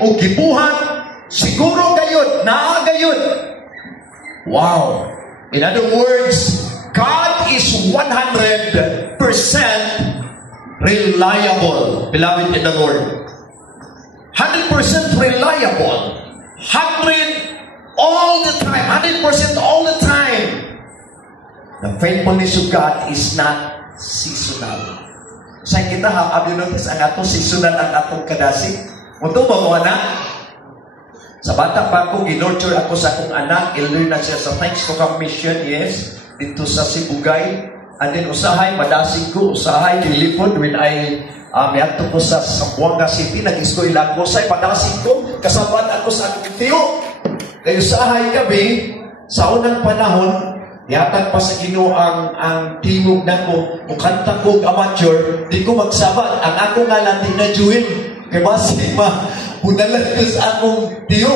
o gibuhat, siguro gayud, naa gayud. Wow. In other words, God is 100% reliable, beloved in the Lord. 100% reliable. 100 all the time. 100% all the time. The faithfulness of God is not seasonal. Sa kita ha, abyo notice ang ato seasonal ang atong kadasig. Muto ba mo anak? Sa bata pa ako, ginorture ako sa akong anak, iluy na siya sa Thanks to Come Mission, yes, dito sa Sibugay. And then usahay, madasig ko, usahay, dilipod, when I miyato ko sa Zamboanga City, nag-eskwela ako sa padasig ko, kasabat ako sa akong tiyo. Kaya usahay kami, sa unang panahon, yatag pa sa Ginoo ang tingog na ko, kung kanta ko amateur, di ko magsabat. Ang ako nga Latin na Jewel, kaya basi punalan ko sa akong tiyo.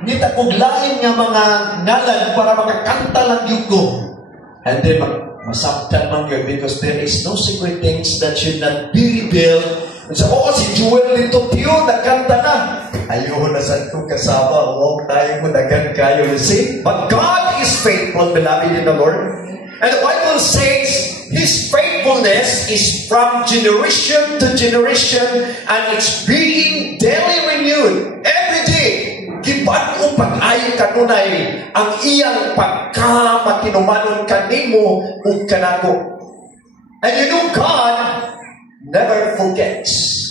Nita kong lain nga mga nalan para makakanta lang yun ko. And then masabtan man yun because there is no secret things that should not be revealed. And so, si Jewel nito tiyo, nagkanta na. Ayaw na sa itong kasama. Huwag tayo mo nagan kayo. You see? But God is faithful, beloved in the Lord. And the Bible says, His faithfulness is from generation to generation and it's being daily renewed. Every day, gibago pag-ayo kanunay ang iyang pagkamatinumanon kanimo ug kanako. And you know, God never forgets.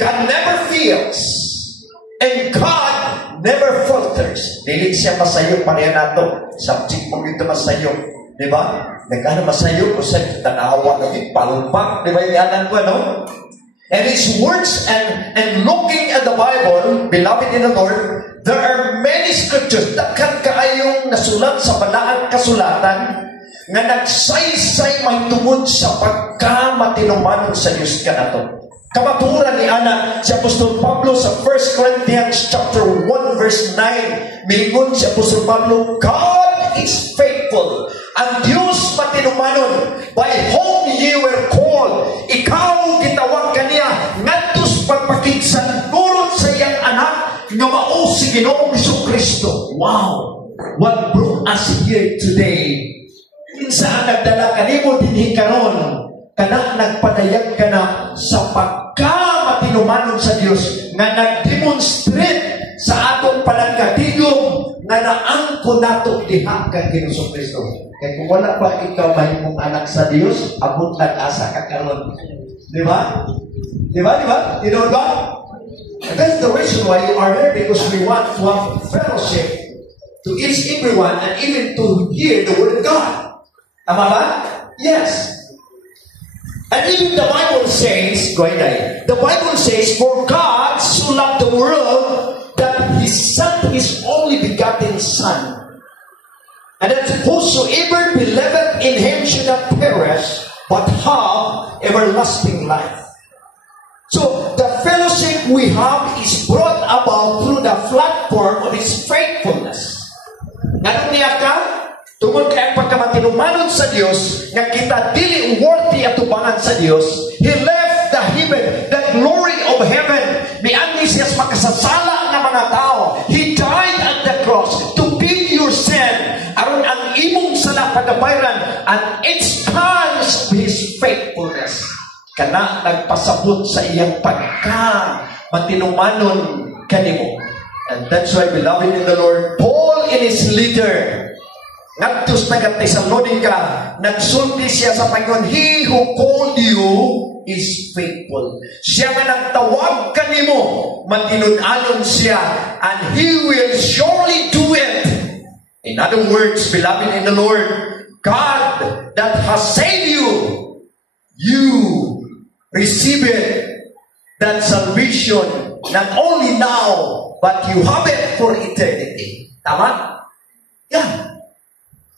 God never fails. And God never falters. Dili siya masayo pareha nato. Subject mo ito masayo. Diba? Nagkano masayo ko sa tanawa ng palumpak. Diba yung anan ko, no? And His words and looking at the Bible, beloved in the Lord, there are many scriptures na kaayong nasulat sa balaang kasulatan nga nagsaysay may tungod sa pagkamatinumanon sa Diyos ka na to. Kamaturan ni Ana si Apostol Pablo sa 1 Corinthians chapter 1 verse 9. Milingon si Apostol Pablo, God is faithful. Ang Diyos matinumanon, by whom ye were called. Ikaw gitawag kaniya ngadtos pagpakigsan nurot sa iyang anak nga mao si Ginoong Jesucristo. Wow! What brought us here today? Saan nagdala kanimo dinhi karon? Kana nagpadayag ka na sa pagkamatinumanon sa Dios nga nag-demonstrate sa atong panagkatigom nga naangko nato diha kay Jesucristo. Kaya kung wala pa ikaw mahimong anak sa Dios, abot nag-asa ka karon. Di ba? Di ba? Di ba? You know ba? And that's the reason why you are here, because we want to have fellowship to each everyone and even to hear the Word of God. Tama ba? Yes. And even the Bible says, go ahead, the Bible says, for God so loved the world that He sent His only begotten Son. And that whosoever believeth in Him should not perish, but have everlasting life. So, the fellowship we have is brought about through the platform of His faithfulness. Ganun niya ka? Tungod kay ang pagkamatinumanon sa Diyos, nga kita dili worthy at tubangan sa Diyos, He left the heaven, the glory of heaven. Mianli siya sa makasasala ng mga tao. He died at the cross to pay your sin. Aron ang imong sala pagabayran, and it's because of His faithfulness. Kana nagpasabot sa iyang pagkamatinumanon kanimo. And that's why, beloved in the Lord, Paul in his letter, nagtus na Thessalonica, nagsulti siya sa Panginoon, He who called you is faithful. Siya nga nagtawag kanimo, matinunanon siya, and He will surely do it. In other words, beloved in the Lord, God that has saved you, you receive it, that salvation, not only now, but you have it for eternity. Tama? Yeah.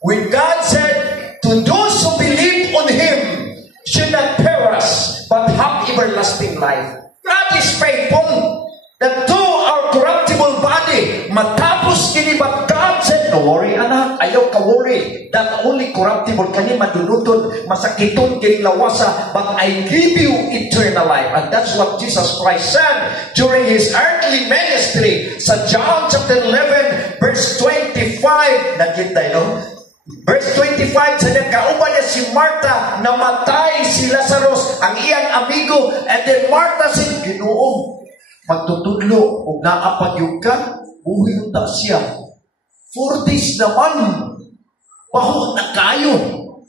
When God said, to those who believe on Him should not perish, but have everlasting life. God is faithful. That though our corruptible body matapos kini, but God said, no worry anak, ayaw ka worry. glory, not only corruptible, kani madunuton, masakiton, kini lawasa, but I give you eternal life. And that's what Jesus Christ said during His earthly ministry. Sa John chapter 11, verse 25, nakita no? Verse 25, sa kauban niya si Martha, namatay si Lazarus, ang iyang amigo, and then Martha said, Ginoo, magtutudlo, kung naapagyog ka, buhay ta siya. 4 days naman, baho na kayo.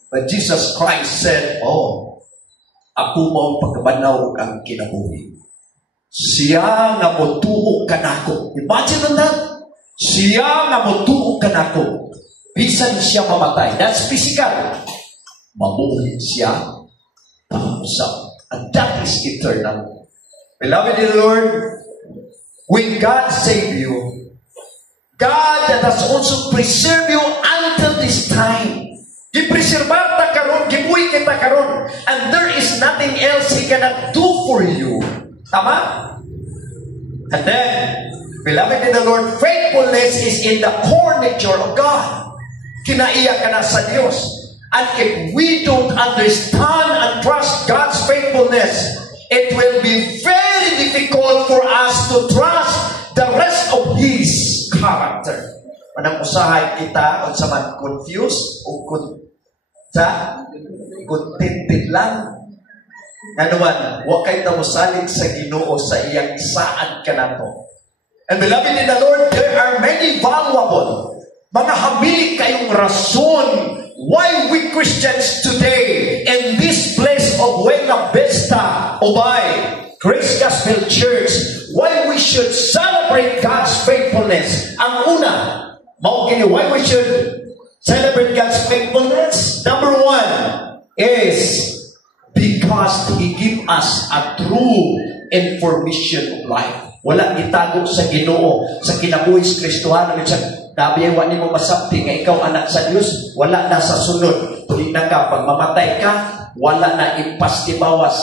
But Jesus Christ said, ako mao pagkabanaw ang kinabuhi. Siya nga motuo kanako. Imagine that? Siya nga motuo kanako. Bisan siya mamatay. That's physical. Mabuhi siya pangusap. And that is eternal. Beloved in the Lord, when God saved you, God that has also preserved you until this time. Gipreserbar ta karon, gibuhi kita karon, and there is nothing else He cannot do for you. Tama? And then, beloved in the Lord, faithfulness is in the core nature of God. Kinaiya ka na sa Diyos. And if we don't understand and trust God's faithfulness, it will be very difficult for us to trust the rest of His character. Manang usahay kita kung sa man confused o contented lang. Ano man, huwag kayo tamusalit sa Ginoo sa iyang saan ka na to. And beloved in the Lord, there are many valuable, mga hamilig kayong rason why we Christians today in this place of Buena Vista, Ubay, Grace Gospel Church, why we should celebrate God's faithfulness. Ang una, why we should celebrate God's faithfulness? Number 1 is because He give us a true information of life. Wala itago sa Ginoo, sa kinabuhi sa Kristohano. Nabiyawa ni mo masabti nga ikaw anak sa Diyos, wala na sa sunod. Tuloy na ka, pag mamatay ka, wala na impas tibawas